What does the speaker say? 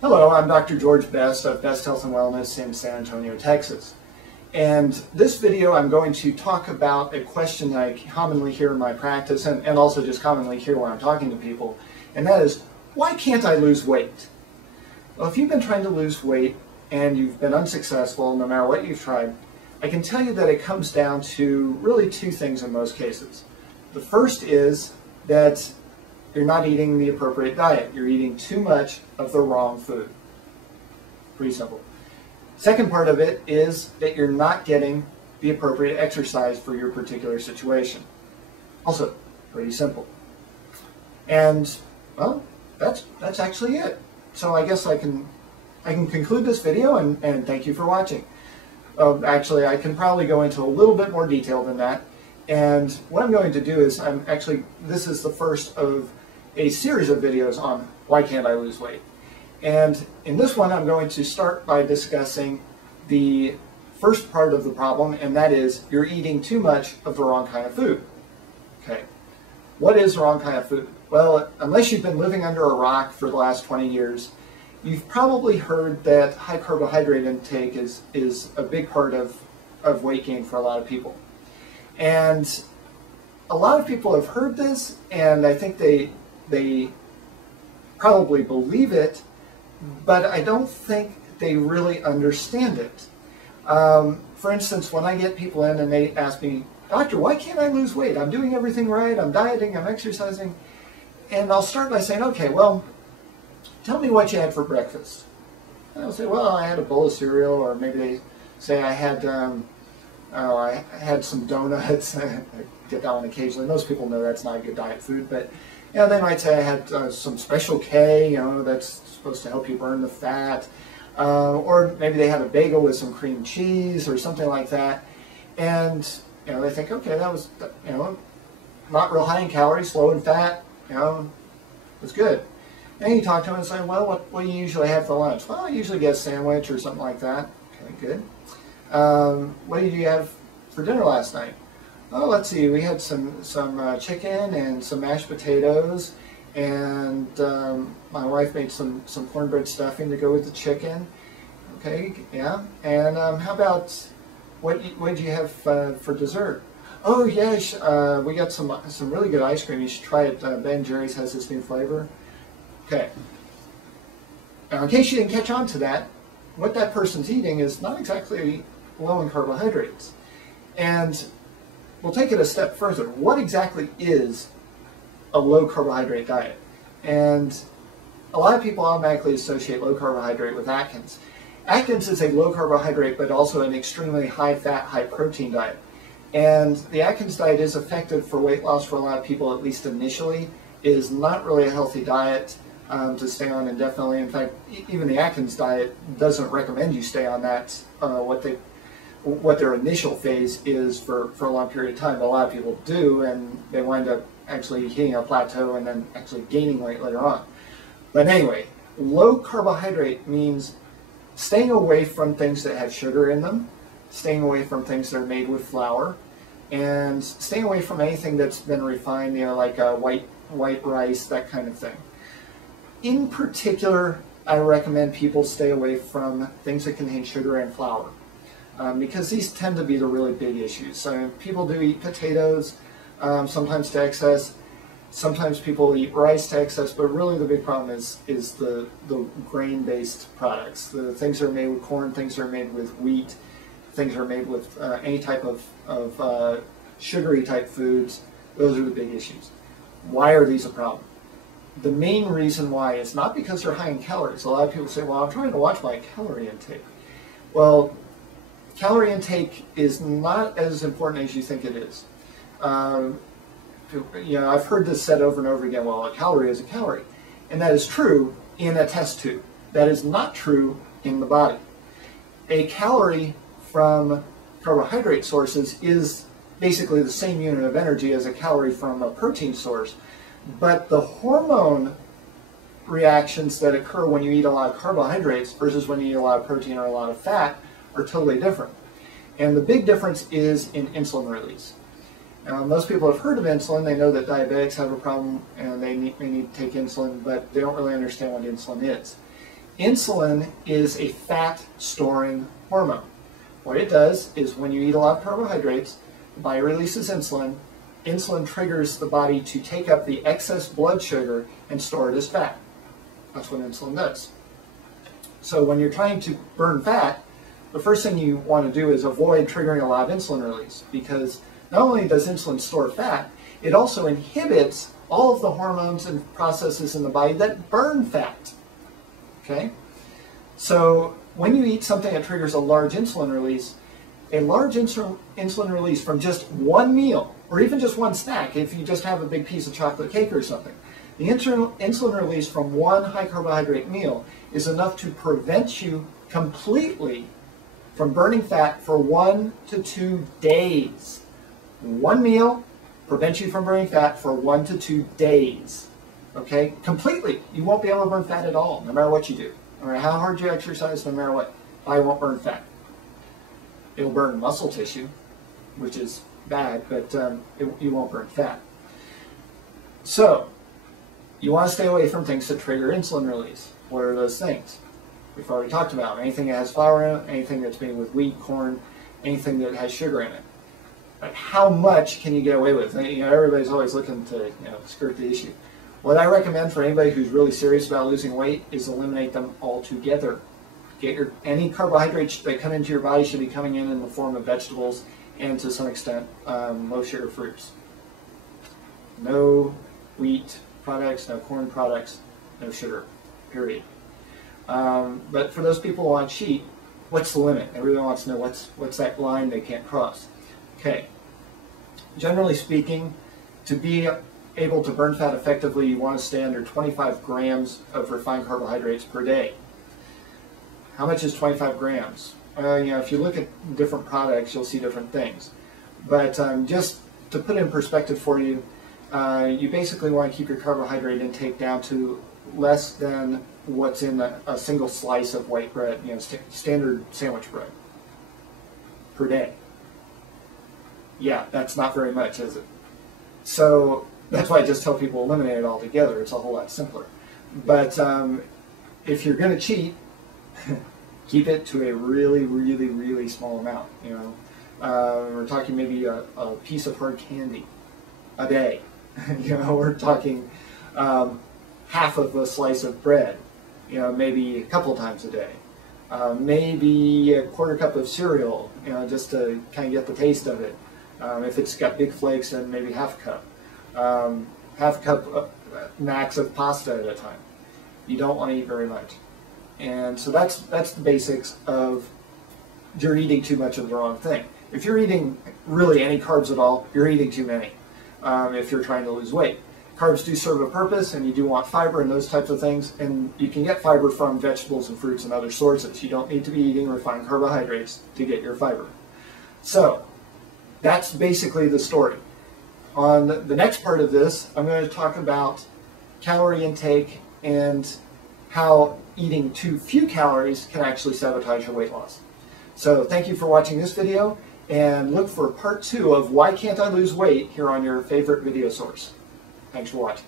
Hello, I'm Dr. George Best of Best Health and Wellness in San Antonio, Texas. And this video I'm going to talk about a question that I commonly hear in my practice and also just commonly hear when I'm talking to people, and that is, why can't I lose weight? Well, if you've been trying to lose weight and you've been unsuccessful no matter what you've tried, I can tell you that it comes down to really two things in most cases. The first is that you're not eating the appropriate diet. You're eating too much of the wrong food. Pretty simple. Second part of it is that you're not getting the appropriate exercise for your particular situation. Also, pretty simple. And, well, that's actually it. So I guess I can conclude this video and thank you for watching. Actually, I can probably go into a little bit more detail than that. And what I'm going to do is, this is the first of a series of videos on why can't I lose weight. And in this one, I'm going to start by discussing the first part of the problem, and that is you're eating too much of the wrong kind of food. Okay, what is the wrong kind of food? Well, unless you've been living under a rock for the last 20 years, you've probably heard that high carbohydrate intake is a big part of weight gain for a lot of people. And a lot of people have heard this, and I think they probably believe it, but I don't think they really understand it. For instance, when I get people in and they ask me, "Doctor, why can't I lose weight? I'm doing everything right, I'm dieting, I'm exercising." And I'll start by saying, "Okay, well, tell me what you had for breakfast." And I'll say, "Well, I had a bowl of cereal," or maybe they say, I had some donuts." I get that one occasionally. Most people know that's not a good diet food, but they might say, "I had some Special K, that's supposed to help you burn the fat." Or maybe they had a bagel with some cream cheese or something like that. And they think, okay, that was not real high in calories, low in fat, was good. And you talk to them and say, "Well, what do you usually have for lunch?" "Well, I usually get a sandwich or something like that." Okay, good. "What did you have for dinner last night?" "Oh, let's see, we had some chicken and some mashed potatoes, and my wife made some cornbread stuffing to go with the chicken." "Okay, yeah. And how about, what did you have for dessert?" "Oh, yeah, we got some really good ice cream. You should try it. Ben & Jerry's has this new flavor." Okay. Now, in case you didn't catch on to that, what that person's eating is not exactly low in carbohydrates. And we'll take it a step further. What exactly is a low carbohydrate diet? And a lot of people automatically associate low carbohydrate with Atkins. Atkins is a low carbohydrate but also an extremely high fat, high protein diet. And the Atkins diet is effective for weight loss for a lot of people, at least initially. It is not really a healthy diet to stay on indefinitely. In fact, even the Atkins diet doesn't recommend you stay on that, what their initial phase is for a long period of time. But a lot of people do, and they wind up actually hitting a plateau and then actually gaining weight later on. But anyway, low carbohydrate means staying away from things that have sugar in them, staying away from things that are made with flour, and staying away from anything that's been refined, like white rice, that kind of thing. In particular, I recommend people stay away from things that contain sugar and flour, because these tend to be the really big issues. So people do eat potatoes, sometimes to excess. Sometimes people eat rice to excess, but really the big problem is the grain-based products. The things that are made with corn, things that are made with wheat, things that are made with any type of sugary type foods. Those are the big issues. Why are these a problem? The main reason why is not because they're high in calories. A lot of people say, "Well, I'm trying to watch my calorie intake." Well, calorie intake is not as important as you think it is. I've heard this said over and over again, "Well, a calorie is a calorie." And that is true in a test tube. That is not true in the body. A calorie from carbohydrate sources is basically the same unit of energy as a calorie from a protein source, but the hormone reactions that occur when you eat a lot of carbohydrates versus when you eat a lot of protein or a lot of fat are totally different. And the big difference is in insulin release. Most people have heard of insulin. They know that diabetics have a problem and they need to take insulin, but they don't really understand what insulin is. Insulin is a fat-storing hormone. What it does is when you eat a lot of carbohydrates, the body releases insulin. Insulin triggers the body to take up the excess blood sugar and store it as fat. That's what insulin does. So when you're trying to burn fat, the first thing you want to do is avoid triggering a lot of insulin release, because not only does insulin store fat, it also inhibits all of the hormones and processes in the body that burn fat. Okay? So when you eat something that triggers a large insulin release from just one meal, or even just one snack, if you just have a big piece of chocolate cake or something, the insulin release from one high carbohydrate meal is enough to prevent you completely from burning fat for 1 to 2 days. One meal prevents you from burning fat for 1 to 2 days. Okay? Completely. You won't be able to burn fat at all, no matter what you do. No matter how hard you exercise, no matter what. I won't burn fat. It'll burn muscle tissue, which is bad, but you won't burn fat. So, you want to stay away from things that trigger insulin release. What are those things? We've already talked about anything that has flour in it, anything that's made with wheat, corn, anything that has sugar in it. But how much can you get away with? You know, everybody's always looking to skirt the issue. What I recommend for anybody who's really serious about losing weight is eliminate them altogether. Any carbohydrates that come into your body should be coming in the form of vegetables and to some extent low sugar fruits. No wheat products, no corn products, no sugar, period. But for those people who want to cheat, what's the limit? Everyone wants to know what's that line they can't cross. Okay. Generally speaking, to be able to burn fat effectively, you want to stay under 25 grams of refined carbohydrates per day. How much is 25 grams? If you look at different products, you'll see different things. But just to put it in perspective for you, you basically want to keep your carbohydrate intake down to less than what's in a single slice of white bread, standard sandwich bread per day. Yeah, that's not very much, is it? So that's why I just tell people eliminate it altogether. It's a whole lot simpler. But if you're going to cheat, keep it to a really, really, really small amount. We're talking maybe a piece of hard candy a day. We're talking half of a slice of bread. Maybe a couple times a day. Maybe a quarter cup of cereal. Just to kind of get the taste of it. If it's got big flakes, then maybe half a cup. Half a cup max of pasta at a time. You don't want to eat very much. And so that's the basics of you're eating too much of the wrong thing. If you're eating really any carbs at all, you're eating too many if you're trying to lose weight. Carbs do serve a purpose, and you do want fiber and those types of things, and you can get fiber from vegetables and fruits and other sources. You don't need to be eating refined carbohydrates to get your fiber. So that's basically the story. On the next part of this, I'm going to talk about calorie intake and how eating too few calories can actually sabotage your weight loss. So thank you for watching this video, and look for part 2 of Why Can't I Lose Weight here on your favorite video source. Thanks for watching.